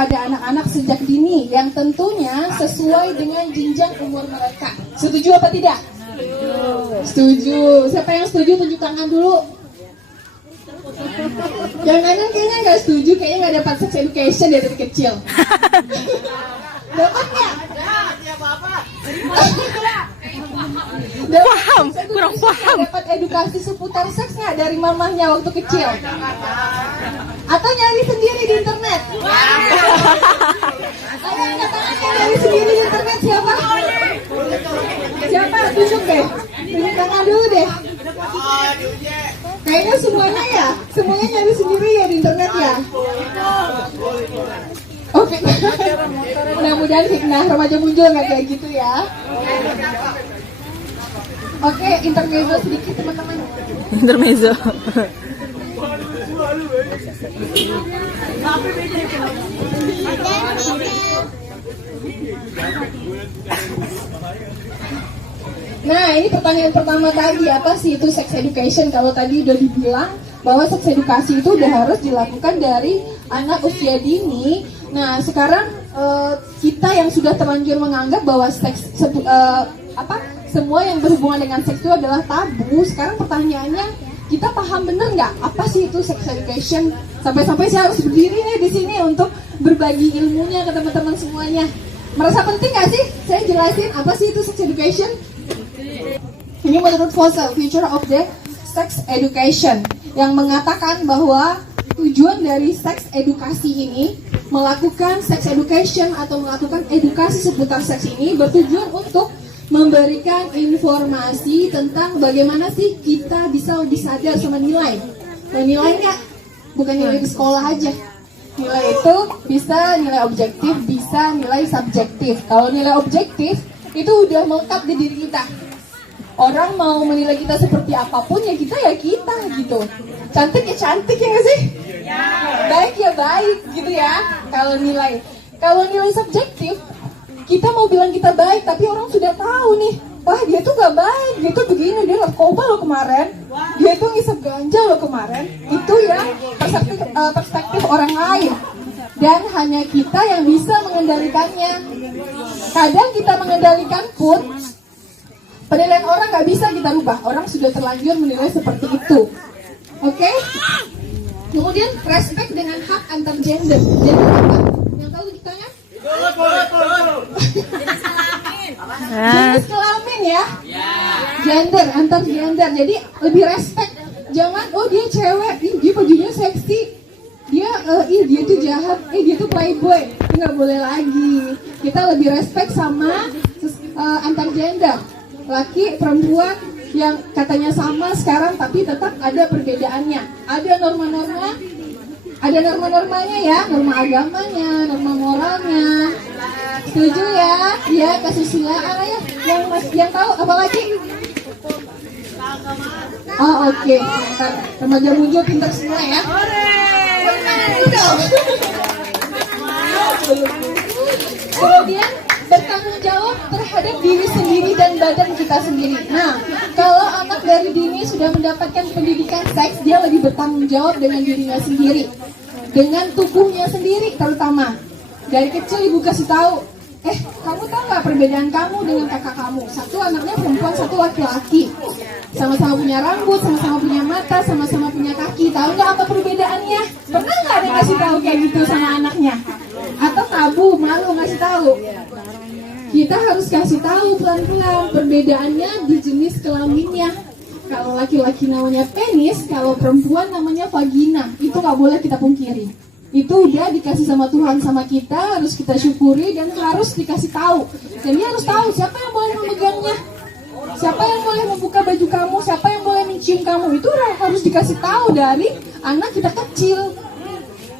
pada anak-anak sejak dini yang tentunya sesuai dengan jenjang umur mereka. Setuju apa tidak? Setuju. Siapa yang setuju tunjuk tangan dulu. Yang kanan kayaknya nggak setuju, kayaknya nggak dapat sex education dari kecil. Dapat nggak? Paham, kurang paham. Dapat edukasi seputar seks nggak dari mamahnya waktu kecil? Atau nyari sendiri di internet? Ada yang tangan nyari sendiri di internet siapa? Siapa? Tunjuk deh. Tunjuk tangan dulu deh. Kayaknya semuanya ya, semuanya nyari sendiri ya di internet ya. Oke, mudah-mudahan fitnah remaja muncul nggak kayak gitu ya. Oke, intermezzo sedikit teman-teman. Intermezzo. Nah, ini pertanyaan pertama tadi, apa sih itu sex education? Kalau tadi udah dibilang bahwa sex edukasi itu udah harus dilakukan dari anak usia dini. Nah, sekarang kita yang sudah terlanjur menganggap bahwa semua yang berhubungan dengan seks itu adalah tabu. Sekarang pertanyaannya, kita paham bener nggak apa sih itu sex education? Sampai-sampai saya harus berdiri nih di sini untuk berbagi ilmunya ke teman-teman semuanya. Merasa penting nggak sih saya jelasin apa sih itu sex education? Ini menurut Fossil, Future of the Sex Education, yang mengatakan bahwa tujuan dari sex edukasi ini, melakukan sex education atau melakukan edukasi seputar seks ini bertujuan untuk memberikan informasi tentang bagaimana sih kita bisa lebih sadar sama nilai. Dan nilainya bukan nilai di sekolah aja. Nilai itu bisa nilai objektif, bisa nilai subjektif. Kalau nilai objektif itu udah melekat di diri kita. Orang mau menilai kita seperti apapun ya kita gitu. Cantik ya cantik ya nggak sih? Baik ya baik gitu ya. Kalau nilai subjektif, kita mau bilang kita baik tapi orang sudah tahu nih, wah dia tuh gak baik, dia tuh begini, dia narkoba loh kemarin, dia tuh ngisep ganja loh kemarin. Itu ya perspektif orang lain. Dan hanya kita yang bisa mengendalikannya. Kadang kita mengendalikan pun penilaian orang nggak bisa kita rubah. Orang sudah terlanjur menilai seperti itu. Oke? Kemudian respect dengan hak antar gender. Gender apa? Yang tahu ceritanya? Jenis kelamin ya. Gender, antar gender. Jadi lebih respect. Jangan, oh dia cewek, dia bajunya seksi, dia tuh jahat, dia tuh playboy. Itu nggak boleh lagi. Kita lebih respect sama antar gender. Laki, perempuan yang katanya sama sekarang tapi tetap ada perbedaannya. Ada norma-normanya ya, norma agamanya, norma moralnya. Setuju ya? Ya, kesusilaan ya. Yang tahu apa lagi? Oh oke. Remaja muncul pintar semua ya. Kemudian bertanggung jawab terhadap diri sendiri dan badan kita sendiri. Nah, kalau anak dari dini sudah mendapatkan pendidikan seks, dia lebih bertanggung jawab dengan dirinya sendiri, dengan tubuhnya sendiri terutama. Dari kecil ibu kasih tahu, kamu tahu nggak perbedaan kamu dengan kakak kamu? Satu anaknya perempuan, satu laki-laki. Sama-sama punya rambut, sama-sama punya mata, sama-sama punya kaki. Tahu nggak apa perbedaannya? Pernah nggak ada yang kasih tahu kayak gitu sama anaknya? Atau tabu, malu ngasih tahu? Kita harus kasih tahu pelan-pelan perbedaannya di jenis kelaminnya. Kalau laki-laki namanya penis, kalau perempuan namanya vagina. Itu nggak boleh kita pungkiri. Itu udah dikasih sama Tuhan sama kita, harus kita syukuri dan harus dikasih tahu. Dan dia harus tahu siapa yang boleh memegangnya, siapa yang boleh membuka baju kamu, siapa yang boleh mencium kamu. Itu harus dikasih tahu dari anak kita kecil.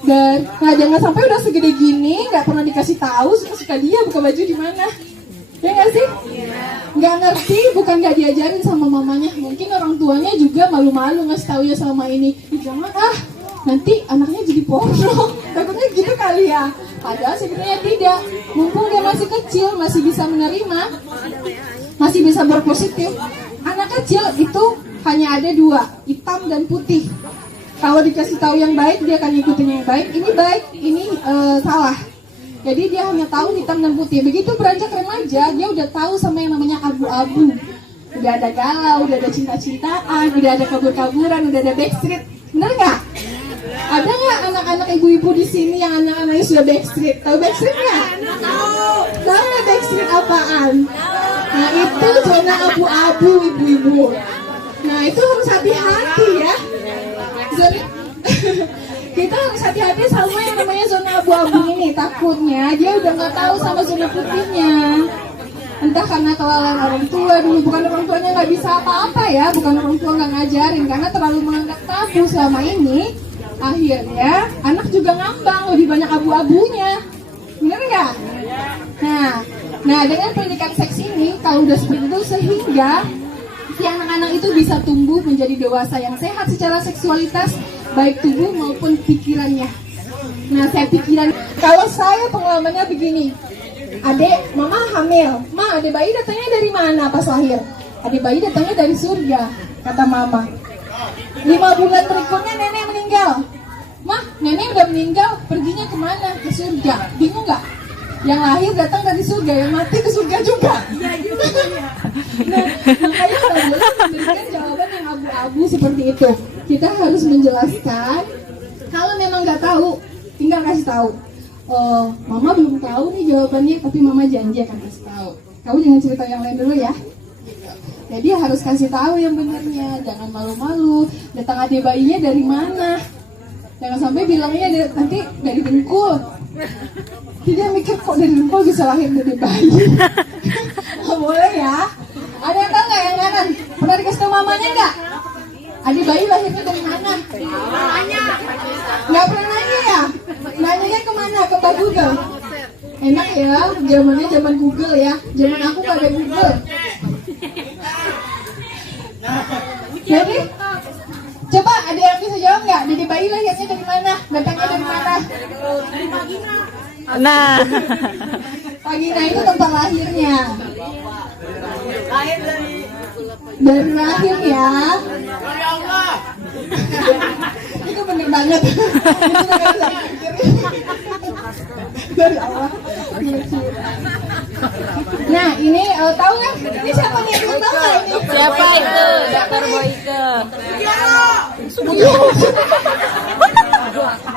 Dan jangan sampai udah segede gini nggak pernah dikasih tahu, suka dia buka baju di mana, ya nggak sih? Nggak ngerti, bukan nggak diajarin sama mamanya. Mungkin orang tuanya juga malu-malu ngasih tahu ya selama ini. Jangan nanti anaknya jadi porno, takutnya gitu kali ya. Padahal sebenarnya tidak. Mumpung dia masih kecil, masih bisa menerima, masih bisa berpositif. Anak kecil itu hanya ada dua, hitam dan putih. Kalau dikasih tahu yang baik, dia akan ikutin yang baik. Ini baik, ini salah. Jadi dia hanya tahu hitam dan putih. Begitu beranjak remaja, dia udah tahu sama yang namanya abu-abu. Udah ada galau, udah ada cinta-cintaan, udah ada kabur-kaburan, udah ada backstreet. Bener nggak? Ada nggak anak-anak ibu-ibu di sini yang anak-anaknya sudah backstreet? Tahu backstreet nggak? Tahu nggak backstreet apaan? Nah itu zona abu-abu ibu-ibu. Nah itu harus hati-hati ya. Kita harus hati-hati sama yang namanya zona abu-abu ini. Takutnya dia udah nggak tahu sama zona putihnya. Entah karena kelalaian orang tua dulu, bukan orang tuanya nggak bisa apa-apa ya, bukan orang tua nggak ngajarin, karena terlalu menganggap tabu selama ini. Akhirnya anak juga ngambang, lebih banyak abu-abunya, bener nggak? Nah dengan pendidikan seks ini, kalau udah seperti itu sehingga si anak-anak itu bisa tumbuh menjadi dewasa yang sehat secara seksualitas, baik tubuh maupun pikirannya. Nah kalau saya pengalamannya begini. Adek, mama hamil. Ma, adek bayi datangnya dari mana pas lahir? Adek bayi datangnya dari surga, kata mama. 5 bulan berikutnya nenek meninggal. Ma, nenek udah meninggal, perginya kemana? Ke surga. Bingung nggak? Yang lahir datang dari surga, yang mati ke surga juga. Nah, makanya kita boleh memberikan jawaban yang abu-abu seperti itu. Kita harus menjelaskan. Kalau memang nggak tahu, tinggal kasih tahu. Oh, mama belum tahu nih jawabannya, tapi mama janji akan kasih tahu. Kamu jangan cerita yang lain dulu ya. Jadi harus kasih tahu yang benarnya, jangan malu-malu. Datang adik bayinya dari mana? Jangan sampai bilangnya nanti dari dengkul. Dia mikir kok dari dengkul bisa lahir dari bayi. Nggak boleh ya. Ada yang tahu nggak yang kanan? Pernah dikasih tahu mamanya nggak? Adik bayi lahirnya dari mana? Nggak pernah nanya ya? Nanyanya kemana? Ke Mbak Google? Enak ya, zamannya zaman Google ya. Zaman aku nggak ada Google. Jadi, coba ada yang bisa jawab nggak? Jadi bayi lahirnya dari mana? Datangnya dari mana? Nah, Vagina itu tempat lahirnya. Dari lahir ya. Dari Allah. Itu bener banget. Dari Allah. Nah ini tahu kan? Ini siapa nih? Tahu nggak ini? siapa itu? Dokter Boyke.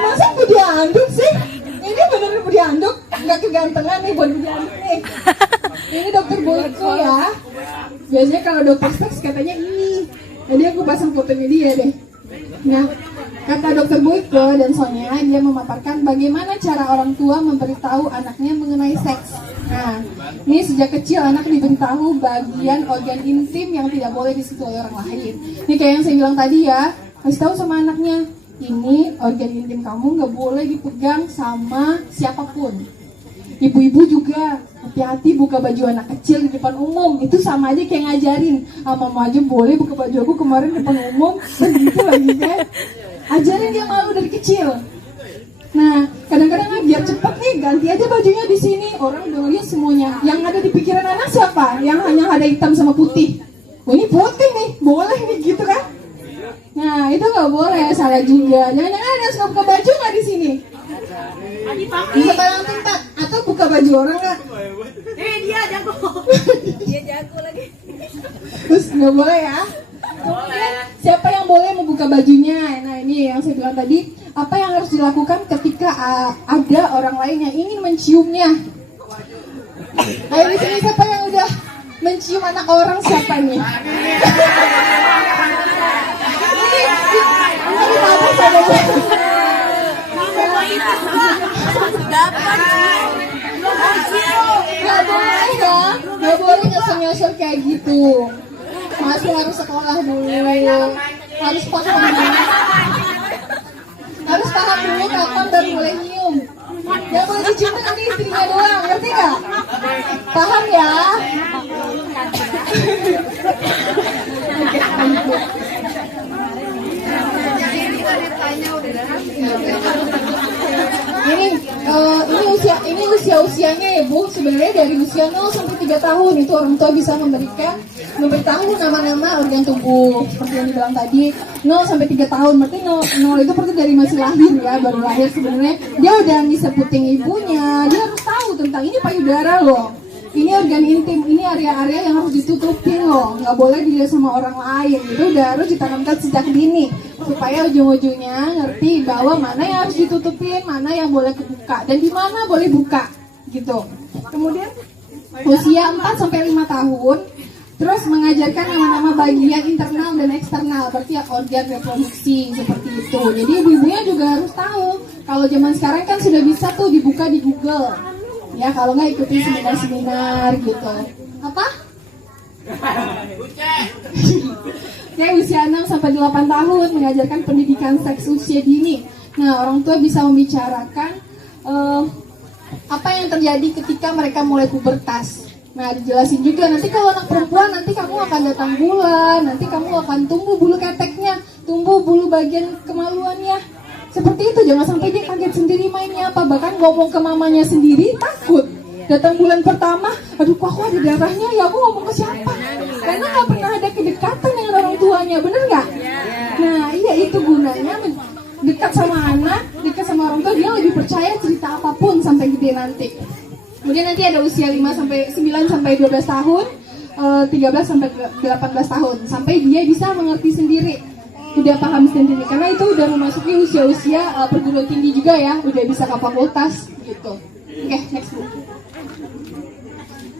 Masa Budi Anduk sih? Ini beneran Budi Anduk? Nggak kegantengan nih buat Budi Anduk nih. Ini Dokter Boyke ya. Biasanya kalau dokter seks katanya ini. Jadi aku pasang fotonya dia deh. Nah, kata Dokter Boyke dan Sonia, dia memaparkan bagaimana cara orang tua memberitahu anaknya mengenai seks. Nah, ini sejak kecil anak diberitahu bagian organ intim yang tidak boleh disentuh oleh orang lain. Ini kayak yang saya bilang tadi ya, kasih tahu sama anaknya, ini organ intim kamu nggak boleh dipegang sama siapapun. Ibu-ibu juga hati-hati buka baju anak kecil di depan umum. Itu sama aja kayak ngajarin, mama aja boleh buka baju aku kemarin di depan umum. Begitu lagi kan. Ajarin dia malu dari kecil. Nah, kadang-kadang biar cepet nih ganti aja bajunya di sini. Orang udah ngeliat semuanya. Yang ada di pikiran anak siapa? Yang hanya ada hitam sama putih. Oh, ini putih nih, boleh nih gitu kan? Nah, itu nggak boleh, salah juga. Jangan-jangan ada yang suka buka baju nggak di sini? Di sembarang tempat atau buka baju orang nggak? Dia jago. Dia jago lagi. Terus nggak boleh ya? Kemudian siapa yang boleh membuka bajunya? Nah ini yang saya bilang tadi. Apa yang harus dilakukan ketika ada orang lain yang ingin menciumnya? Ayo di sini siapa yang udah mencium anak orang siapa nih? Ini apa saja? Gak boleh ya, gak boleh nyosor-nyosor kayak gitu. Masih harus sekolah dulu, harus paham dulu kapan baru boleh nyium. Yang boleh dicium kan nanti istrinya doang, ngerti gak? Paham ya? Ini Ini usianya ya Bu, sebenarnya dari usia 0 sampai 3 tahun itu orang tua bisa memberitahu nama-nama organ tubuh seperti yang dibilang tadi. 0 sampai 3 tahun, berarti 0 itu berarti dari masih lahir ya, baru lahir sebenarnya dia udah ngisep puting ibunya, dia harus tahu tentang ini payudara loh. Ini organ intim, ini area-area yang harus ditutupin loh, nggak boleh dilihat sama orang lain. Itu udah harus ditanamkan sejak dini supaya ujung-ujungnya ngerti bahwa mana yang harus ditutupin, mana yang boleh kebuka dan di mana boleh buka gitu. Kemudian usia 4 sampai 5 tahun terus mengajarkan nama-nama bagian internal dan eksternal, berarti ya organ reproduksi seperti itu. Jadi ibu-ibunya juga harus tahu. Kalau zaman sekarang kan sudah bisa tuh dibuka di Google. Ya, kalau nggak ikuti seminar-seminar gitu. Apa? Ya, usia 6 sampai 8 tahun mengajarkan pendidikan seks usia dini. Nah, orang tua bisa membicarakan apa yang terjadi ketika mereka mulai pubertas. Nah, dijelasin juga nanti kalau anak perempuan nanti kamu akan datang bulan, nanti kamu akan tumbuh bulu keteknya, tumbuh bulu bagian kemaluannya. Seperti itu, jangan sampai dia kaget sendiri mainnya apa, bahkan ngomong ke mamanya sendiri takut. Datang bulan pertama, aduh kok aku ada darahnya ya, aku ngomong ke siapa? Karena nggak pernah ada kedekatan dengan orang tuanya, bener nggak? Nah iya, itu gunanya dekat sama anak, dekat sama orang tua, dia lebih percaya cerita apapun sampai gede nanti. Kemudian nanti ada usia 9 sampai 12 tahun, 13 sampai 18 tahun, sampai dia bisa mengerti sendiri. Udah paham sendiri, karena itu udah memasuki usia-usia perguruan tinggi juga ya, udah bisa ke fakultas gitu. Oke, next Bu.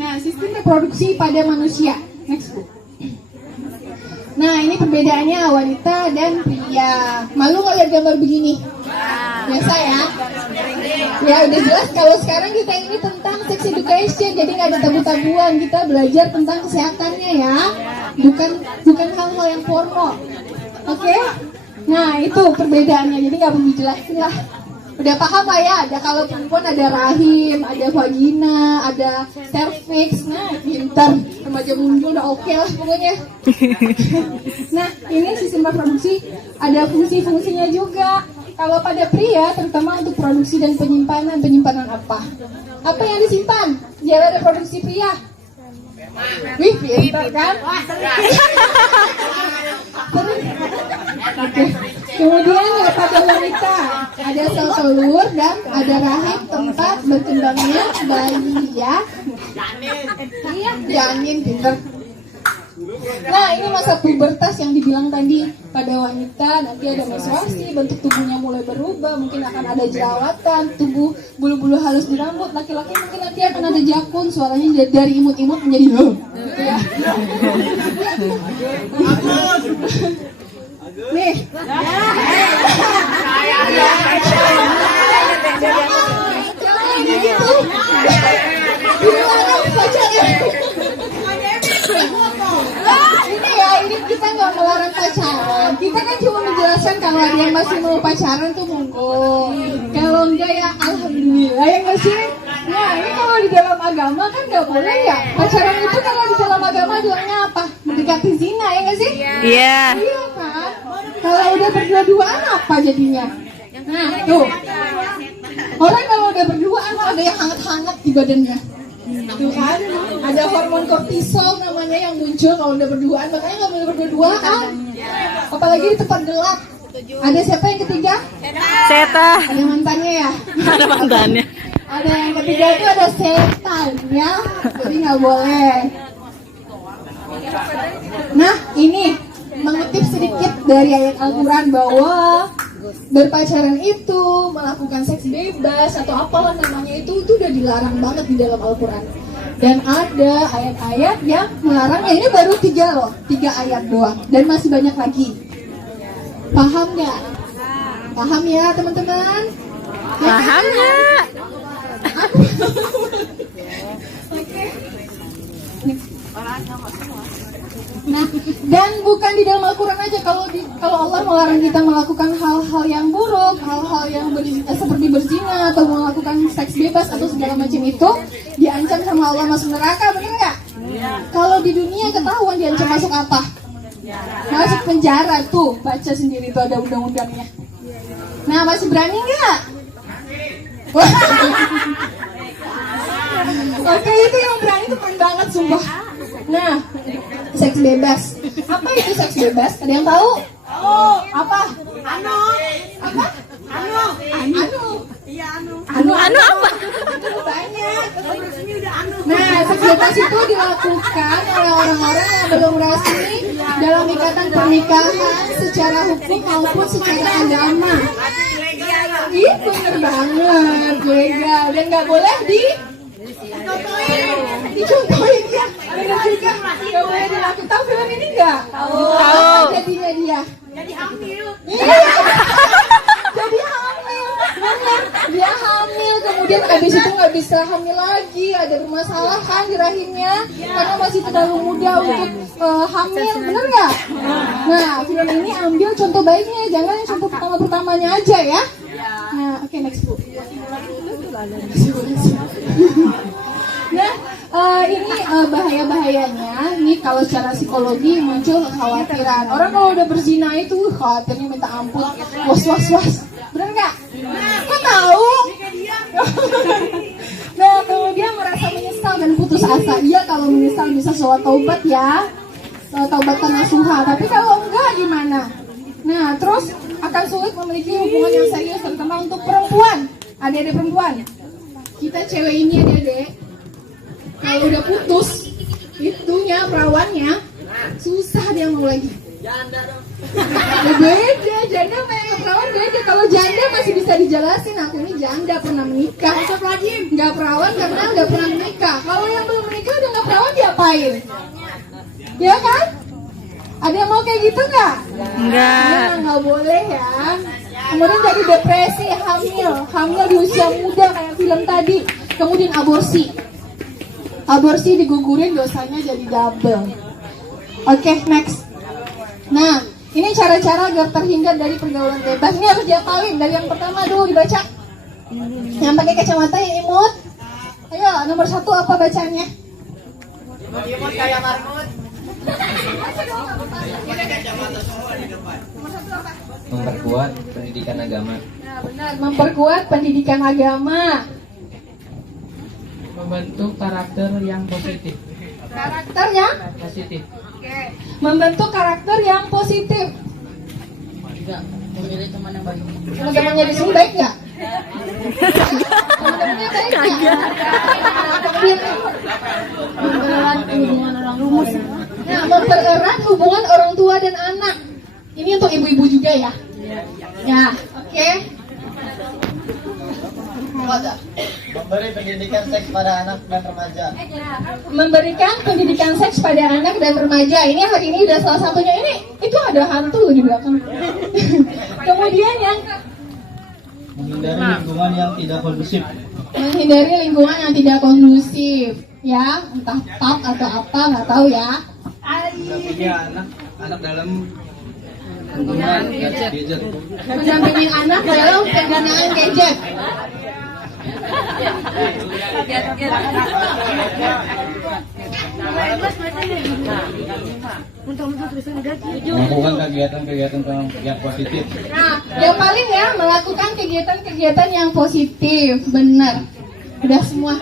Nah, sistem reproduksi pada manusia. Next Bu. Nah, ini perbedaannya wanita dan pria. Malu nggak lihat gambar begini? Biasa ya? Ya udah jelas kalau sekarang kita ini tentang sex education, jadi nggak ada tabu-tabuan, kita belajar tentang kesehatannya ya, bukan hal-hal yang porno. Oke? Nah itu perbedaannya, jadi nggak perlu dijelasin lah. Udah paham lah ya, ada kalau perempuan ada rahim, ada vagina, ada cervix. Nah pintar, remaja muncul udah oke lah pokoknya. Nah ini sistem reproduksi ada fungsi-fungsinya juga. Kalau pada pria, terutama untuk produksi dan penyimpanan apa? Apa yang disimpan di area reproduksi pria? Wih, pintar kan? Oke. Kemudian pada wanita ada sel telur dan ada rahim tempat berkembangnya bayi ya. Iya, janin pintar. Nah ini masa pubertas yang dibilang tadi. Pada wanita nanti ada menstruasi, bentuk tubuhnya mulai berubah, mungkin akan ada jerawatan, tubuh bulu-bulu halus di rambut. Laki-laki mungkin nanti akan ada jakun, suaranya dari imut-imut menjadi gitu ya. Nih jangan gitu. Dilarang pacarnya. Ini kita nggak melarang pacaran, kita kan cuma menjelaskan kalau ada yang masih mau pacaran tuh monggo, kalau enggak ya alhamdulillah ya nggak sih. Nah ini kalau di dalam agama kan nggak boleh ya, pacaran itu kalau di dalam agama bilangnya apa? Mendekati zina ya nggak sih? Iya. Iya kan, kalau udah berdua-duaan apa jadinya? Nah tuh, orang kalau udah berduaan ada yang hangat-hangat di badannya. Tuh kan, ada hormon kortisol namanya yang muncul kalau udah berduaan, makanya nggak boleh berdua-duaan. Apalagi di tempat gelap. Ada siapa yang ketiga? Seta. Ada mantannya ya? Ada mantannya. Ada yang ketiga itu ada setan ya, jadi nggak boleh. Nah ini mengutip sedikit dari ayat Al-Quran bahwa berpacaran itu, melakukan seks bebas atau apalah namanya itu udah dilarang banget di dalam Al-Quran. Dan ada ayat-ayat yang melarangnya. Ini baru 3 loh, 3 ayat doang. Dan masih banyak lagi. Paham nggak? Paham ya teman-teman? Paham nggak? Oke. Nah, dan bukan di dalam Al-Quran aja. Kalau Allah melarang kita melakukan hal-hal yang buruk, hal-hal yang seperti berzina atau melakukan seks bebas atau segala macam itu, diancam sama Allah masuk neraka, benar nggak? Kalau di dunia ketahuan diancam masuk apa? Masuk penjara tuh, baca sendiri tuh ada undang-undangnya. Nah, masih berani nggak? Oke, itu yang berani itu keren banget sumpah. Nah, seks bebas. Apa itu seks bebas? Ada yang tahu? Apa? Anu. Apa? Anu. Anu. Iya anu. Anu apa? Itu banyak. Resmi udah anu. Nah, seks bebas itu dilakukan oleh orang-orang yang belum resmi dalam ikatan pernikahan secara hukum maupun secara agama. Ih, bener banget, legal dan nggak boleh dicontohin ya. Bener juga, nggak boleh dilakukan. Tahu film ini nggak? Tahu. Jadinya dia. Jadi hamil. Iya. Jadi hamil, bener. Dia hamil, kemudian abis itu nggak bisa hamil lagi, ada bermasalah kan di rahimnya, karena masih terlalu muda untuk hamil, bener nggak? Nah, film ini ambil contoh baiknya, jangan yang contoh pertamanya aja ya. Nah, oke, next Bu. Nah, ini bahaya-bahayanya nih kalau secara psikologi muncul kekhawatiran. Orang kalau udah berzina itu khawatirnya minta ampun, was. Bener nggak? Kok tahu? Nah, kemudian merasa menyesal dan putus asa. Iya, kalau menyesal bisa sholat taubat ya, taubat nasuha. Tapi kalau enggak gimana? Nah, terus akan sulit memiliki hubungan yang serius, terutama untuk perempuan. Adik-adik perempuan, kita cewek ini adik-adik, kalau udah putus, itunya perawannya susah dia mau lagi. Beda, janda sama perawan beda. Kalau janda masih bisa dijelasin, aku ini janda pernah menikah. Nggak perawan karena udah pernah menikah. Kalau yang belum menikah udah nggak perawan diapain? Ya kan? Ada yang mau kayak gitu nggak? Enggak. Nggak boleh ya. Kemudian jadi depresi, hamil di usia muda kayak film tadi. Kemudian aborsi digugurin, dosanya jadi double. Oke, next. Nah, ini cara-cara agar terhindar dari pergaulan bebas. Ini harus dihafalin. Dari yang pertama dulu dibaca. Yang pakai kacamata yang imut. Ayo, nomor 1 apa bacanya? Imut kayak marmut. Memperkuat pendidikan agama. Nah, benar, memperkuat pendidikan agama. Membentuk karakter yang positif. Karakter yang Positif. Oke. Membentuk karakter yang positif. Tidak memilih teman yang baik. Teman-temannya di sini baik nggak? Teman-temannya baik nggak? Mempererat hubungan orang tua. Nah, mempererat hubungan orang tua dan anak. Ini untuk ibu-ibu juga ya. Ya, oke. Memberi pendidikan seks pada anak dan remaja. Memberikan pendidikan seks pada anak dan remaja. Ini hari ini udah salah satunya. Ini itu ada hantu di belakang. Kemudian yang Menghindari lingkungan yang tidak kondusif. menghindari lingkungan yang tidak kondusif, ya, entah pub atau apa nggak tahu ya. Mendampingi anak dalam penggunaan gadget. Mendampingi anak dalam penggunaan gadget. Melakukan kegiatan-kegiatan yang positif. Nah, yang paling ya melakukan kegiatan-kegiatan yang positif, benar. Udah semua.